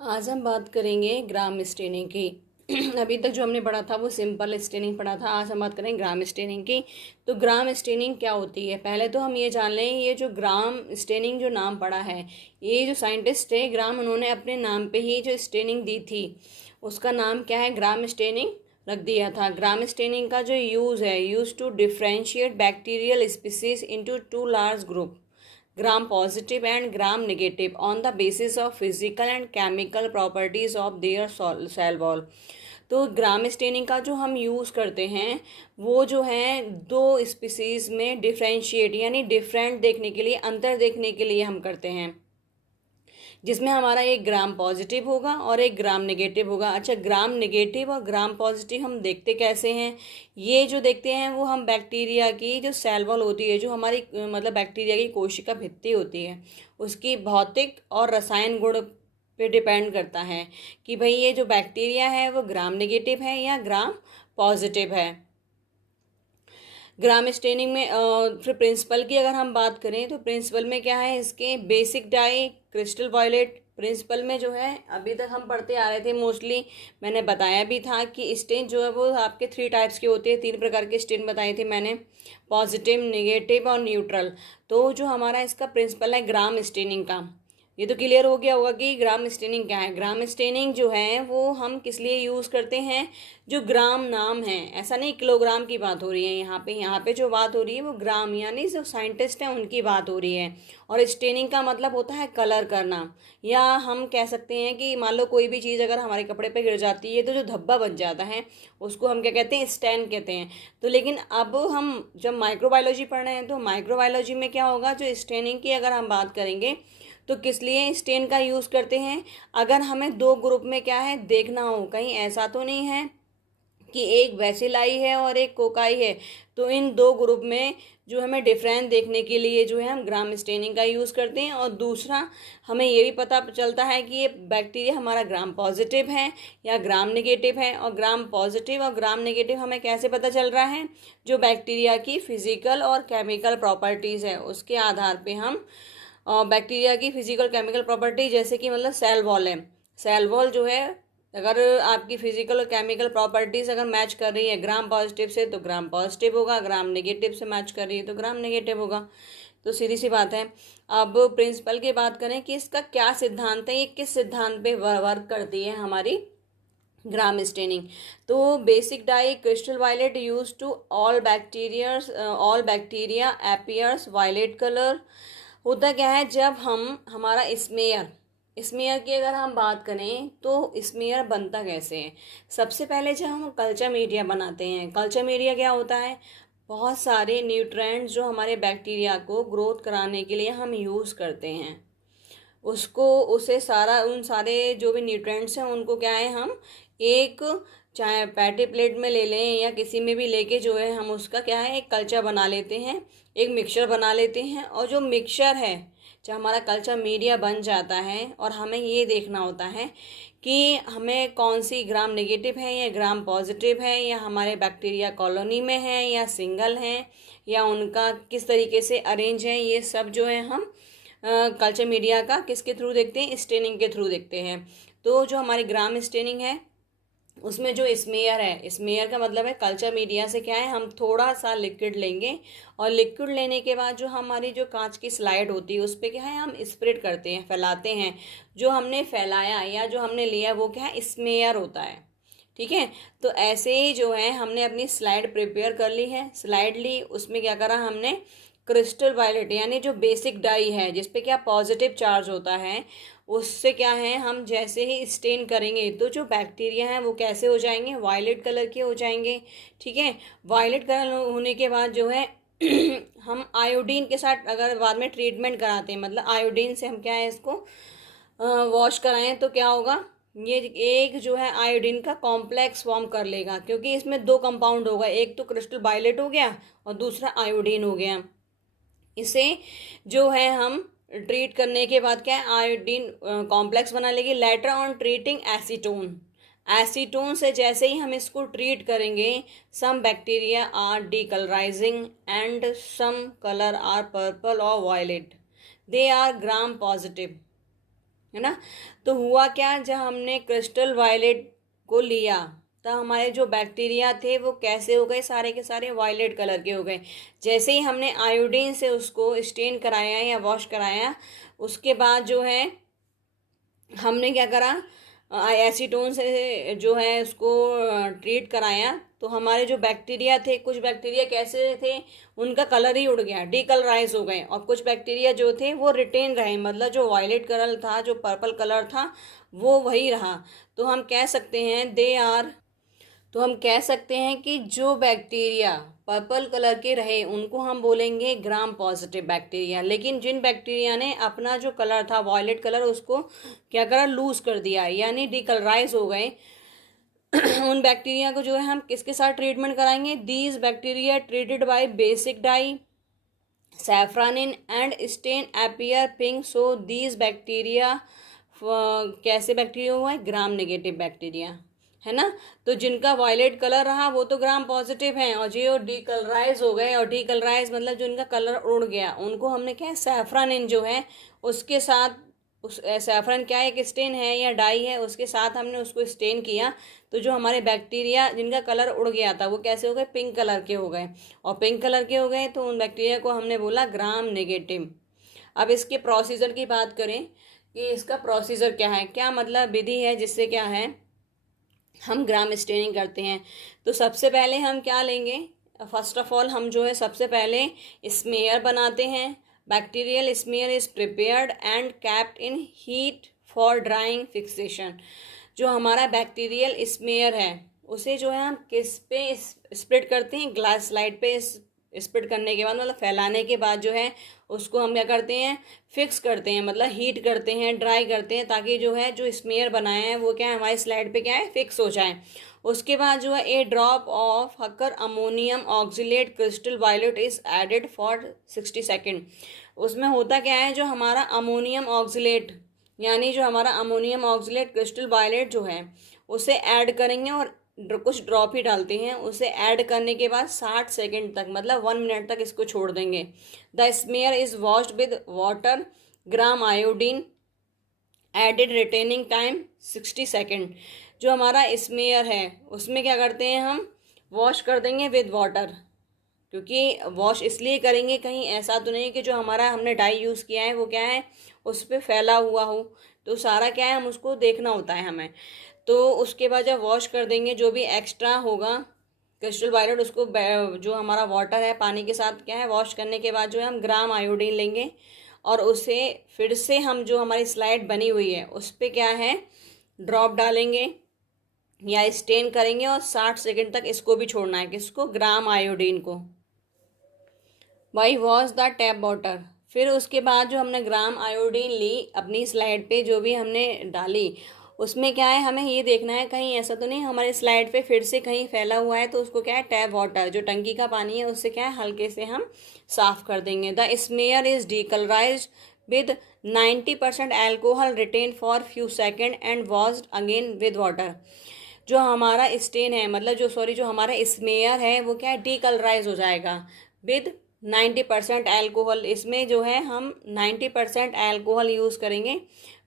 आज हम बात करेंगे ग्राम स्टेनिंग की। अभी तक जो हमने पढ़ा था वो सिंपल स्टेनिंग पढ़ा था। आज हम बात करेंगे ग्राम स्टेनिंग की। तो ग्राम स्टेनिंग क्या होती है, पहले तो हम ये जान लें। ये जो ग्राम स्टेनिंग जो नाम पड़ा है, ये जो साइंटिस्ट है ग्राम, उन्होंने अपने नाम पे ही जो स्टेनिंग दी थी उसका नाम क्या है, ग्राम स्टेनिंग रख दिया था। ग्राम स्टेनिंग का जो यूज़ है, use to differentiate bacterial species into two large group, gram positive and gram negative, on the basis of physical and chemical properties of their cell wall। तो gram staining का जो हम use करते हैं वो जो है दो स्पीसीज में डिफ्रेंशिएट यानी डिफरेंट देखने के लिए, अंतर देखने के लिए हम करते हैं, जिसमें हमारा एक ग्राम पॉजिटिव होगा और एक ग्राम नेगेटिव होगा। अच्छा, ग्राम नेगेटिव और ग्राम पॉजिटिव हम देखते कैसे हैं? ये जो देखते हैं वो हम बैक्टीरिया की जो सेल वॉल होती है, जो हमारी मतलब बैक्टीरिया की कोशिका भित्ति होती है, उसकी भौतिक और रसायन गुण पे डिपेंड करता है कि भाई ये जो बैक्टीरिया है वो ग्राम नेगेटिव है या ग्राम पॉजिटिव है। ग्राम स्टेनिंग में फिर प्रिंसिपल की अगर हम बात करें तो प्रिंसिपल में क्या है, इसके basic dye, crystal violet. Principle में जो है अभी तक हम पढ़ते आ रहे थे, मोस्टली मैंने बताया भी था कि स्टेन जो है वो आपके 3 टाइप्स के होते हैं। 3 प्रकार के स्टेन बताए थे मैंने, पॉजिटिव, नेगेटिव और न्यूट्रल। तो जो हमारा इसका प्रिंसिपल है ग्राम स्टेनिंग का, ये तो क्लियर हो गया होगा कि ग्राम स्टेनिंग क्या है। ग्राम स्टेनिंग जो है वो हम किस लिए यूज़ करते हैं, जो ग्राम नाम है, ऐसा नहीं किलोग्राम की बात हो रही है यहाँ पे जो बात हो रही है वो ग्राम यानी जो साइंटिस्ट हैं उनकी बात हो रही है। और स्टेनिंग का मतलब होता है कलर करना, या हम कह सकते हैं कि मान लो कोई भी चीज़ अगर हमारे कपड़े पे गिर जाती है तो जो धब्बा बन जाता है उसको हम क्या कहते हैं, स्टेन कहते हैं। तो लेकिन अब हम जब माइक्रोबायोलॉजी पढ़ रहे हैं तो माइक्रोबायोलॉजी में क्या होगा, जो स्टेनिंग की अगर हम बात करेंगे तो किस लिए स्टेन का यूज़ करते हैं, अगर हमें 2 ग्रुप में क्या है देखना हो, कहीं ऐसा तो नहीं है कि एक बेसिलाई है और एक कोकाई है, तो इन 2 ग्रुप में जो हमें डिफरेंस देखने के लिए जो है हम ग्राम स्टेनिंग का यूज़ करते हैं। और दूसरा हमें ये भी पता चलता है कि ये बैक्टीरिया हमारा ग्राम पॉजिटिव है या ग्राम नेगेटिव है। और ग्राम पॉजिटिव और ग्राम नेगेटिव हमें कैसे पता चल रहा है, जो बैक्टीरिया की फिजिकल और केमिकल प्रॉपर्टीज़ है उसके आधार पर हम बैक्टीरिया की फिजिकल केमिकल प्रॉपर्टी, जैसे कि मतलब सेल वॉल है, सेल वॉल जो है अगर आपकी फिजिकल और केमिकल प्रॉपर्टीज अगर मैच कर रही है ग्राम पॉजिटिव से तो ग्राम पॉजिटिव होगा, ग्राम नेगेटिव से मैच कर रही है तो ग्राम नेगेटिव होगा। तो सीधी सी बात है। अब प्रिंसिपल की बात करें कि इसका क्या सिद्धांत है, ये किस सिद्धांत पे वर्क करती है हमारी ग्राम स्टेनिंग। तो basic dye, crystal violet use to all bacteria appears violet colour. होता क्या है, जब हम हमारा स्मेयर की अगर हम बात करें तो स्मेयर बनता कैसे है। सबसे पहले जब हम कल्चर मीडिया बनाते हैं, कल्चर मीडिया क्या होता है, बहुत सारे न्यूट्रिएंट्स जो हमारे बैक्टीरिया को ग्रोथ कराने के लिए हम यूज़ करते हैं, उसको उसे सारा उन सारे जो भी न्यूट्रिएंट्स हैं उनको क्या है, हम एक चाहे पैटी प्लेट में ले लें या किसी में भी लेके जो है हम उसका क्या है एक कल्चर बना लेते हैं, एक मिक्सचर बना लेते हैं। और जो मिक्सचर है, जब हमारा कल्चर मीडिया बन जाता है और हमें ये देखना होता है कि हमें कौन सी ग्राम नेगेटिव है या ग्राम पॉजिटिव है, या हमारे बैक्टीरिया कॉलोनी में है या सिंगल हैं, या उनका किस तरीके से अरेंज है, ये सब जो है हम कल्चर मीडिया का किसके थ्रू देखते हैं, स्टेनिंग के थ्रू देखते हैं। तो जो हमारी ग्राम स्टेनिंग है उसमें जो स्मेयर है, स्मेयर का मतलब है कल्चर मीडिया से क्या है, हम थोड़ा सा लिक्विड लेंगे और लिक्विड लेने के बाद जो हमारी जो कांच की स्लाइड होती है उस पर क्या है हम स्प्रेड करते हैं, फैलाते हैं। जो हमने फैलाया या जो हमने लिया वो क्या है, स्मेयर होता है। ठीक है, तो ऐसे ही जो है हमने अपनी स्लाइड प्रिपेयर कर ली है, स्लाइड ली, उसमें क्या करा हमने, क्रिस्टल वायलेट यानी जो बेसिक डाई है जिसपे क्या पॉजिटिव चार्ज होता है, उससे क्या है हम जैसे ही स्टेन करेंगे तो जो बैक्टीरिया हैं वो कैसे हो जाएंगे, वायलेट कलर के हो जाएंगे। ठीक है, वायलेट कलर होने के बाद जो है हम आयोडीन के साथ अगर बाद में ट्रीटमेंट कराते हैं, मतलब आयोडीन से हम क्या है इसको वॉश कराएं तो क्या होगा, ये एक जो है आयोडीन का कॉम्प्लेक्स फॉर्म कर लेगा, क्योंकि इसमें 2 कंपाउंड होगा, एक तो क्रिस्टल वायलेट हो गया और दूसरा आयोडीन हो गया। इसे जो है हम ट्रीट करने के बाद क्या है आयोडीन कॉम्प्लेक्स बना लेगी। Later on treating acetone, acetone से जैसे ही हम इसको ट्रीट करेंगे, some bacteria are decolourising and some colour are purple और violet, they are Gram positive, है ना। तो हुआ क्या, जब हमने क्रिस्टल वायलेट को लिया तो हमारे जो बैक्टीरिया थे वो कैसे हो गए, सारे के सारे वायलेट कलर के हो गए। जैसे ही हमने आयोडीन से उसको स्टेन कराया या वॉश कराया, उसके बाद जो है हमने क्या करा, एसीटोन से जो है उसको ट्रीट कराया, तो हमारे जो बैक्टीरिया थे, कुछ बैक्टीरिया कैसे थे, उनका कलर ही उड़ गया, डीकलराइज हो गए, और कुछ बैक्टीरिया जो थे वो रिटेन रहे, मतलब जो वायलेट कलर था, जो पर्पल कलर था वो वही रहा। तो हम कह सकते हैं तो हम कह सकते हैं कि जो बैक्टीरिया पर्पल कलर के रहे उनको हम बोलेंगे ग्राम पॉजिटिव बैक्टीरिया। लेकिन जिन बैक्टीरिया ने अपना जो कलर था वॉयलेट कलर, उसको क्या करा, लूज कर दिया, यानी डिकलराइज हो गए, उन बैक्टीरिया को जो है हम किसके साथ ट्रीटमेंट कराएंगे, these bacteria treated by basic dye safranin and stain appear pink. So these bacteria कैसे बैक्टीरिया हुआ है, ग्राम नेगेटिव बैक्टीरिया, है ना। तो जिनका वायलेट कलर रहा वो तो ग्राम पॉजिटिव हैं, और जो डीकलराइज हो गए, और डीकलराइज मतलब जो इनका कलर उड़ गया, उनको हमने क्या है, सैफ्रानिन जो है उसके साथ, उस सैफरन क्या है, एक स्टेन है या डाई है, उसके साथ हमने उसको स्टेन किया, तो जो हमारे बैक्टीरिया जिनका कलर उड़ गया था वो कैसे हो गए, पिंक कलर के हो गए, और पिंक कलर के हो गए तो उन बैक्टीरिया को हमने बोला ग्राम नेगेटिव। अब इसके प्रोसीजर की बात करें कि इसका प्रोसीजर क्या है, क्या मतलब विधि है जिससे क्या है हम ग्राम स्टेनिंग करते हैं। तो सबसे पहले हम क्या लेंगे, फर्स्ट ऑफ ऑल हम जो है सबसे पहले स्मेयर बनाते हैं। Bacterial smear is prepared and capped in heat for drawing fixation. जो हमारा बैक्टीरियल स्मेयर है उसे जो है हम किस पे स्प्रेड करते हैं, ग्लास स्लाइड पे स्प्रेड करने के बाद, मतलब फैलाने के बाद जो है उसको हम क्या करते हैं, फिक्स करते हैं, मतलब हीट करते हैं, ड्राई करते हैं, ताकि जो है जो स्मेयर बनाया है वो क्या है हमारी स्लाइड पे क्या है फिक्स हो जाए। उसके बाद जो है a drop of Hucker ammonium oxalate crystal violet is added for 60 second. उसमें होता क्या है, जो हमारा अमोनियम ऑक्सिलेट, यानी जो हमारा अमोनियम ऑक्सिलेट क्रिस्टल वायलेट जो है उसे ऐड करेंगे, और कुछ ड्रॉप ही डालते हैं, उसे ऐड करने के बाद 60 सेकेंड तक, मतलब 1 मिनट तक इसको छोड़ देंगे। The smear is washed with water, gram iodine added, retaining time 60 second. जो हमारा स्मेयर है उसमें क्या करते हैं हम, वॉश कर देंगे विद वाटर, क्योंकि वॉश इसलिए करेंगे कहीं ऐसा तो नहीं कि जो हमारा हमने डाई यूज़ किया है वो क्या है उस पर फैला हुआ हो, तो सारा क्या है हम उसको देखना होता है हमें। तो उसके बाद जब वॉश कर देंगे जो भी एक्स्ट्रा होगा क्रिस्टल वायलेट, उसको जो हमारा वाटर है पानी के साथ क्या है वॉश करने के बाद जो है हम ग्राम आयोडीन लेंगे, और उसे फिर से हम जो हमारी स्लाइड बनी हुई है उस पर क्या है ड्रॉप डालेंगे या स्टेन करेंगे, और 60 सेकेंड तक इसको भी छोड़ना है, किसको, ग्राम आयोडीन को। Why wash the tap water. फिर उसके बाद जो हमने ग्राम आयोडीन ली अपनी स्लाइड पे जो भी हमने डाली, उसमें क्या है हमें ये देखना है कहीं ऐसा तो नहीं हमारे स्लाइड पे फिर से कहीं फैला हुआ है, तो उसको क्या है टैप वाटर, जो टंकी का पानी है उससे क्या है हल्के से हम साफ कर देंगे। The smear is decolourised with 90% alcohol retain for few second and washed again with water. जो हमारा स्टेन है, मतलब जो हमारा स्मेयर है वो क्या है डीकलराइज हो जाएगा विद 90% एल्कोहल। इसमें जो है हम 90% एल्कोहल यूज़ करेंगे,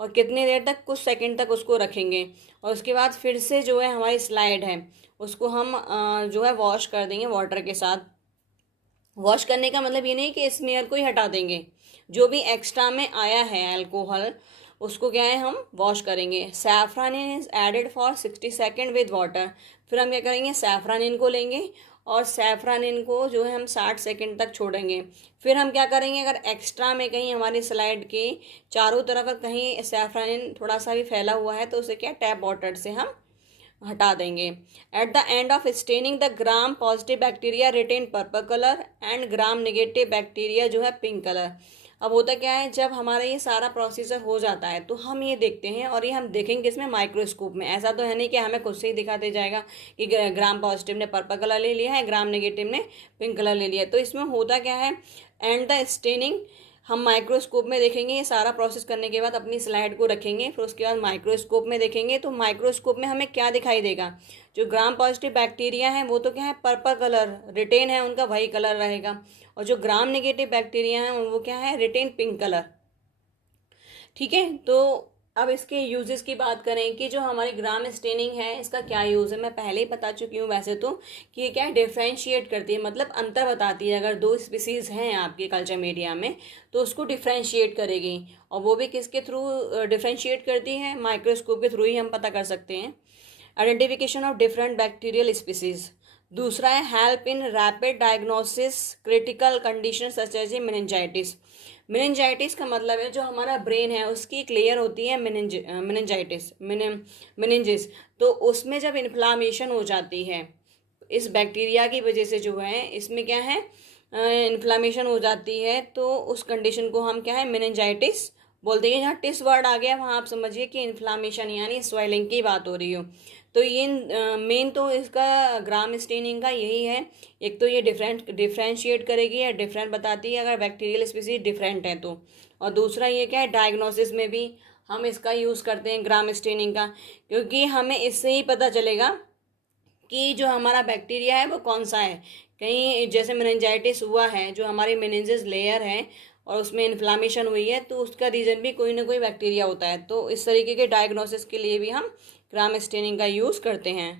और कितनी देर तक, कुछ सेकंड तक उसको रखेंगे, और उसके बाद फिर से जो है हमारी स्लाइड है उसको हम जो है वॉश कर देंगे वाटर के साथ। वॉश करने का मतलब ये नहीं कि स्मेयर को ही हटा देंगे, जो भी एक्स्ट्रा में आया है अल्कोहल उसको क्या है हम वॉश करेंगे। Safranin is added for 60 second with water. फिर हम क्या करेंगे, सैफ्रानिन को लेंगे और सैफ्रानिन को जो है हम 60 सेकेंड तक छोड़ेंगे। फिर हम क्या करेंगे, अगर एक्स्ट्रा में कहीं हमारी स्लाइड के चारों तरफ कहीं सैफ्रानिन थोड़ा सा भी फैला हुआ है तो उसे क्या टैप वाटर से हम हटा देंगे। At the end of staining the gram positive bacteria retain purple colour and gram negative bacteria जो है पिंक कलर। अब होता क्या है, जब हमारा ये सारा प्रोसीजर हो जाता है तो हम ये देखते हैं, और ये हम देखेंगे इसमें माइक्रोस्कोप में। ऐसा तो है नहीं कि हमें खुद से ही दिखा दे जाएगा कि ग्राम पॉजिटिव ने पर्पल कलर ले लिया है, ग्राम नेगेटिव ने पिंक कलर ले लिया है। तो इसमें होता क्या है, एंड द स्टेनिंग हम माइक्रोस्कोप में देखेंगे। ये सारा प्रोसेस करने के बाद अपनी स्लाइड को रखेंगे, फिर उसके बाद माइक्रोस्कोप में देखेंगे। तो माइक्रोस्कोप में हमें क्या दिखाई देगा, जो ग्राम पॉजिटिव बैक्टीरिया है वो तो क्या है पर्पल कलर रिटेन है, उनका वही कलर रहेगा, और जो ग्राम नेगेटिव बैक्टीरिया है वो क्या है रिटेन पिंक कलर। ठीक है, तो अब इसके यूजेस की बात करें कि जो हमारी ग्राम स्टेनिंग है इसका क्या यूज़ है, मैं पहले ही बता चुकी हूँ वैसे तो, कि ये क्या है, डिफ्रेंशिएट करती है, मतलब अंतर बताती है। अगर दो स्पीसीज़ हैं आपके कल्चर मीडिया में तो उसको डिफ्रेंशिएट करेगी, और वो भी किसके थ्रू डिफ्रेंशिएट करती है, माइक्रोस्कोप के थ्रू ही हम पता कर सकते हैं। Identification of different bacterial species. दूसरा है help in rapid diagnosis critical condition such as a meningitis. Meningitis का मतलब है जो हमारा ब्रेन है उसकी एक लेयर होती है मेनिंजाइटिस मेनिंजिस, तो उसमें जब इन्फ्लामेशन हो जाती है इस बैक्टीरिया की वजह से, जो है इसमें क्या है, इन्फ्लामेशन हो जाती है, तो उस कंडीशन को हम क्या है, मेनिंजाइटिस बोलते हैं। जहाँ टिस वर्ड आ गया वहाँ आप समझिए कि इन्फ्लामेशन यानी स्वेलिंग की बात हो रही हो। तो ये मेन तो इसका ग्राम स्टेनिंग का यही है, एक तो ये डिफ्रेंशिएट करेगी या डिफरेंट बताती है अगर बैक्टीरियल स्पीसीज डिफरेंट है तो, और दूसरा ये क्या है, डायग्नोसिस में भी हम इसका यूज़ करते हैं ग्राम स्टेनिंग का, क्योंकि हमें इससे ही पता चलेगा कि जो हमारा बैक्टीरिया है वो कौन सा है। कहीं जैसे मेनिंजाइटिस हुआ है, जो हमारी मेनिंजेस लेयर है और उसमें इन्फ्लामेशन हुई है, तो उसका रीज़न भी कोई ना कोई बैक्टीरिया होता है। तो इस तरीके के डायग्नोसिस के लिए भी हम ग्राम स्टेनिंग का यूज़ करते हैं।